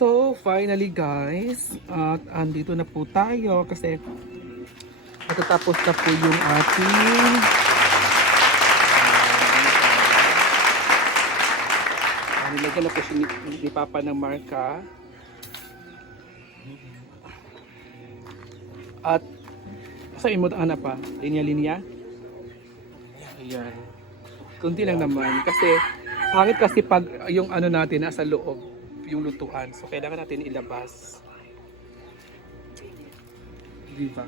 So, finally guys, at andito na po tayo kasi matatapos na po yung ating Ah, nilagyan na po ni, ni Papa ng marka. At sa imod ana pa, linya-linya. Ayan. Kunti lang naman kasi pangit kasi pag yung ano natin nasa loob, yung lutuan. So kailangan natin ilabas. Di ba?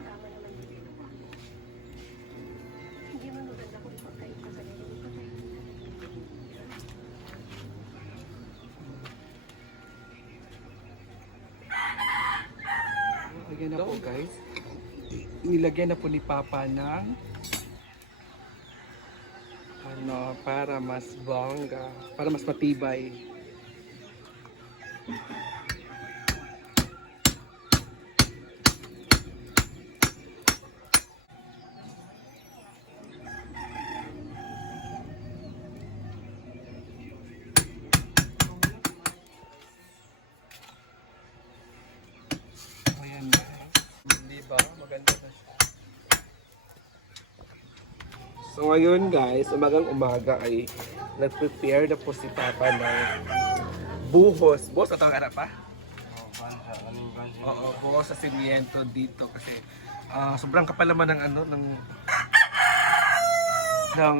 Ayan na po guys. Nilagyan na po ni Papa ng ano, para mas bongga, para mas matibay. Ayan guys. Di ba? Maganda na siya. So ngayon guys, umagang umaga ay nag-prepare na po si Papa ng buhos. Buhos na tawag pa? Oo, buhos sa simiento dito kasi ah, sobrang kapal naman ng ano ng ng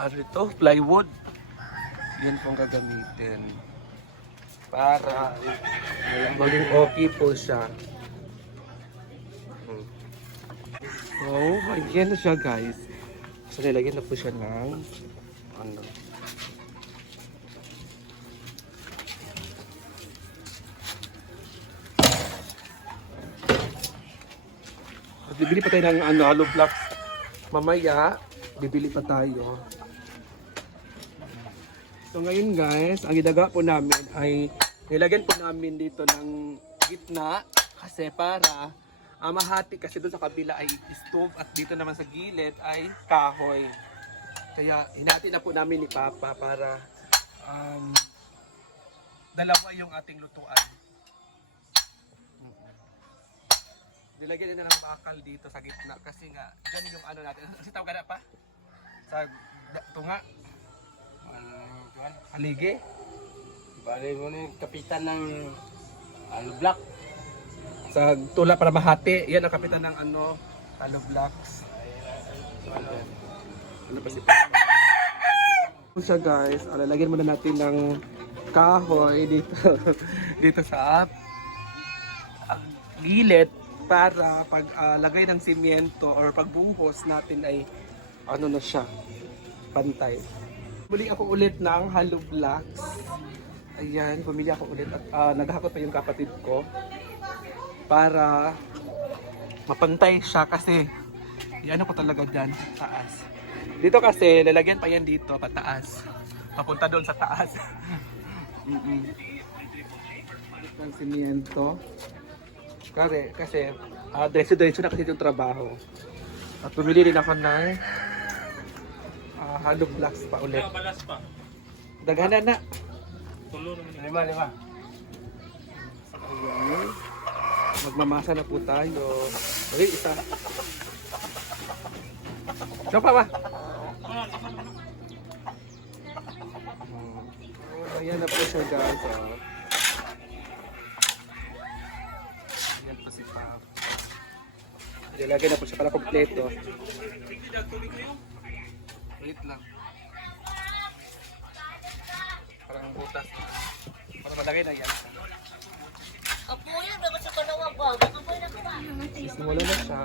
ano ito, plywood. Yan pong gagamitin para maging okay po siya. Hmm. So, ayan na siya guys. So, nilagyan na po siya ng ano. Bibili pa tayo ng ano, hollow blocks. Mamaya, bibili pa tayo. So ngayon guys, ang ginagawa po namin ay nilagyan po namin dito ng gitna kasi para ah, mahati kasi doon sa kabila ay stove at dito naman sa gilid ay kahoy. Kaya hinati na po namin ni Papa para um, dalawa yung ating lutuan. Nilagyan na ng bakal dito sa gitna kasi nga dyan yung ano natin. Kasi tawag na pa? Sa tunga. Ano? Haligi. Bali mo ni kapitan ng ano block. Sa tula para mahati. Yan ang kapitan ng ano, hollow blocks. Ano, Ano pa si siya guys, ah, lalagyan muna natin ng kahoy dito dito sa gilid para pag ah, lagay ng simyento or pagbuhos natin ay ano na siya pantay. Muli ako ulit ng hollow blocks. Ayan, pumili ako ulit at ah, naghakot pa yung kapatid ko para mapantay siya kasi yan ko talaga dyan taas. Dito kasi, lalagyan pa yan dito, pataas. Papunta doon sa taas. Mm-mm. Ang simiento. Kare, kasi, uh, diretso-diretso na kasi yung trabaho. At bumili rin ako ng ah, hollow blocks pa ulit. Balas pa. Daghanan na. Tulo naman. lima lima. Ayan. Magmamasa na po tayo. Okay, isa. Diyan pa ba? Oh, ayan na po siya guys. Oh. Ayan po si Pap. Nilagay na po siya para kompleto. Wait lang. Parang butas. Para malagay na yan. Apoy na dapat sa kalawa ba? Apoy na kita. Sisimula na siya.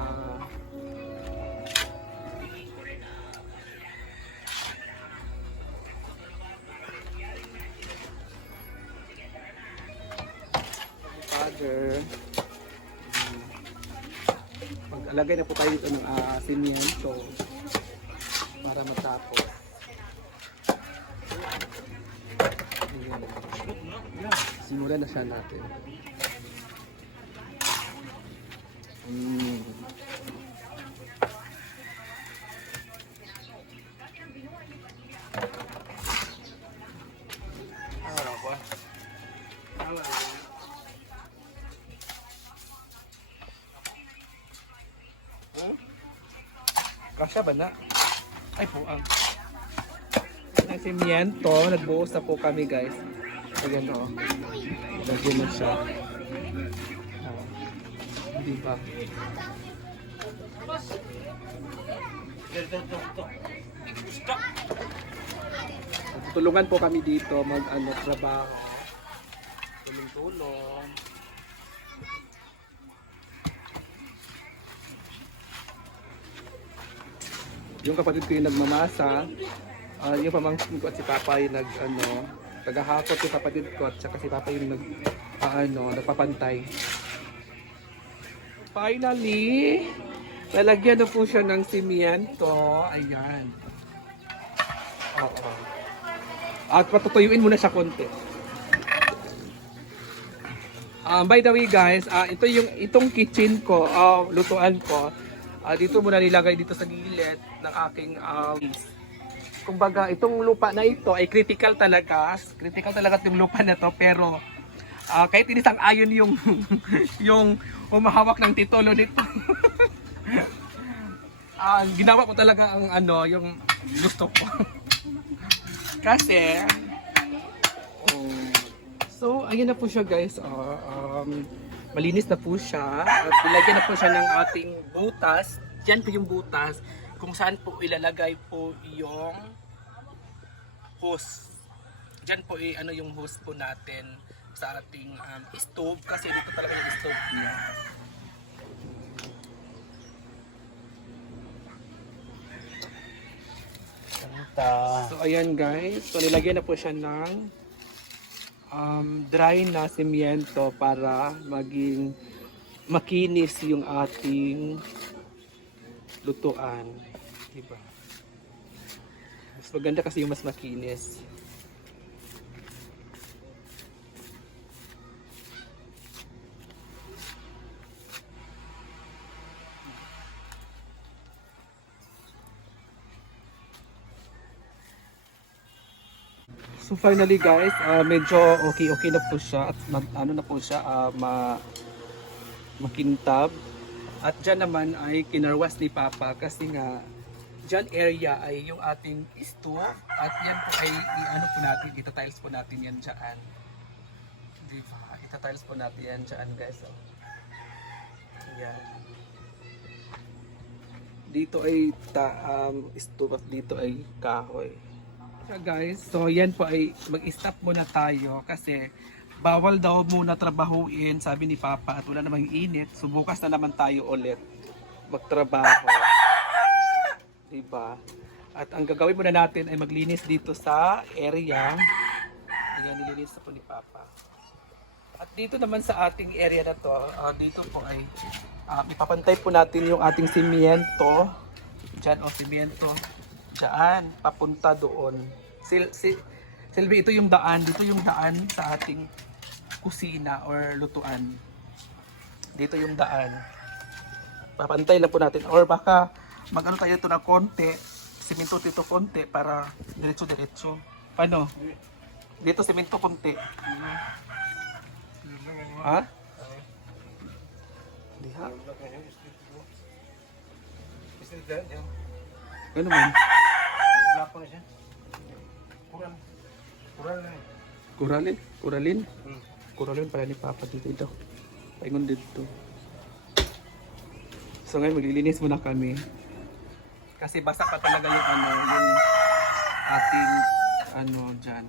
Father. Mag-alagay na po tayo dito ng uh, simiento para matapos. Ayan. Simulan na siya natin. Mm. Kasya ba na? Ay po, ang. Ng simiento, nagbuhos na po kami guys. Ayan o. Lagyan na siya. Oh. Di ba? Tulungan po kami dito mag ano, trabaho. Tulong-tulong. Yung kapatid ko yung nagmamasa, ah, yung pamangkin ko at si Papa yung nag ano, tagahakot yung kapatid ko at saka si Papa yung nag ah, ano, nagpapantay. Finally, lalagyan na po siya ng simiento. Ayan. Oo. At patutuyuin muna siya konti. Um, by the way guys, ah, ito yung itong kitchen ko, ah, lutuan ko. Ah, dito muna nilagay dito sa gilid ng aking um, kumbaga itong lupa na ito ay critical talaga. Critical talaga itong lupa na to pero ah, kahit inisang ayon yung yung umahawak ng titulo nito. Ah, ginawa ko talaga ang ano, yung gusto ko. Kasi oh, So, ayun na po siya guys. Ah, um, malinis na po siya. At na po siya ng ating butas. Diyan po yung butas. Kung saan po ilalagay po yung hose. Diyan po i ano yung hose po natin sa ating um, stove. Kasi dito talaga yung stove niya. So, ayan guys. So, nilagyan na po siya ng um, dry na simiento para maging makinis yung ating lutuan. Diba? Mas maganda kasi yung mas makinis. So finally guys, ah, medyo okay okay na po siya at mag, ano na po siya ah, ma makintab. At dyan naman ay kinarwas ni Papa kasi nga dyan area ay yung ating stove at yan po ay i-ano po natin, ita-tiles po natin yan dyan. Di ba? Ita-tiles po natin yan dyan guys. Oh. Yan. Dito ay ta, um, stove at dito ay kahoy. So guys, so yan po ay mag-stop muna tayo kasi bawal daw muna trabahuin, sabi ni Papa at wala namang init. So bukas na naman tayo ulit magtrabaho. Diba? At ang gagawin muna natin ay maglinis dito sa area. Yan, nilinis na po ni Papa. At dito naman sa ating area na to, ah, dito po ay ah, ipapantay po natin yung ating simiento. Diyan o simiento. Diyan, papunta doon. Sil, sil, Silvi, ito yung daan. Dito yung daan sa ating kusina or lutuan. Dito yung daan. Papantay lang po natin. Or baka mag-ano tayo ito na konti. Siminto dito konti para diretso-diretso. Paano? Dito siminto konti. Ha? Di ha? Ano man? Black ko na siya. Kuran na eh. Kuralin? Kuralin? Hmm. Kuralin pala ni Papa dito ito. Paingon dito. So ngayon maglilinis muna kami. Kasi basa pa talaga yung ano, yung ating ano dyan.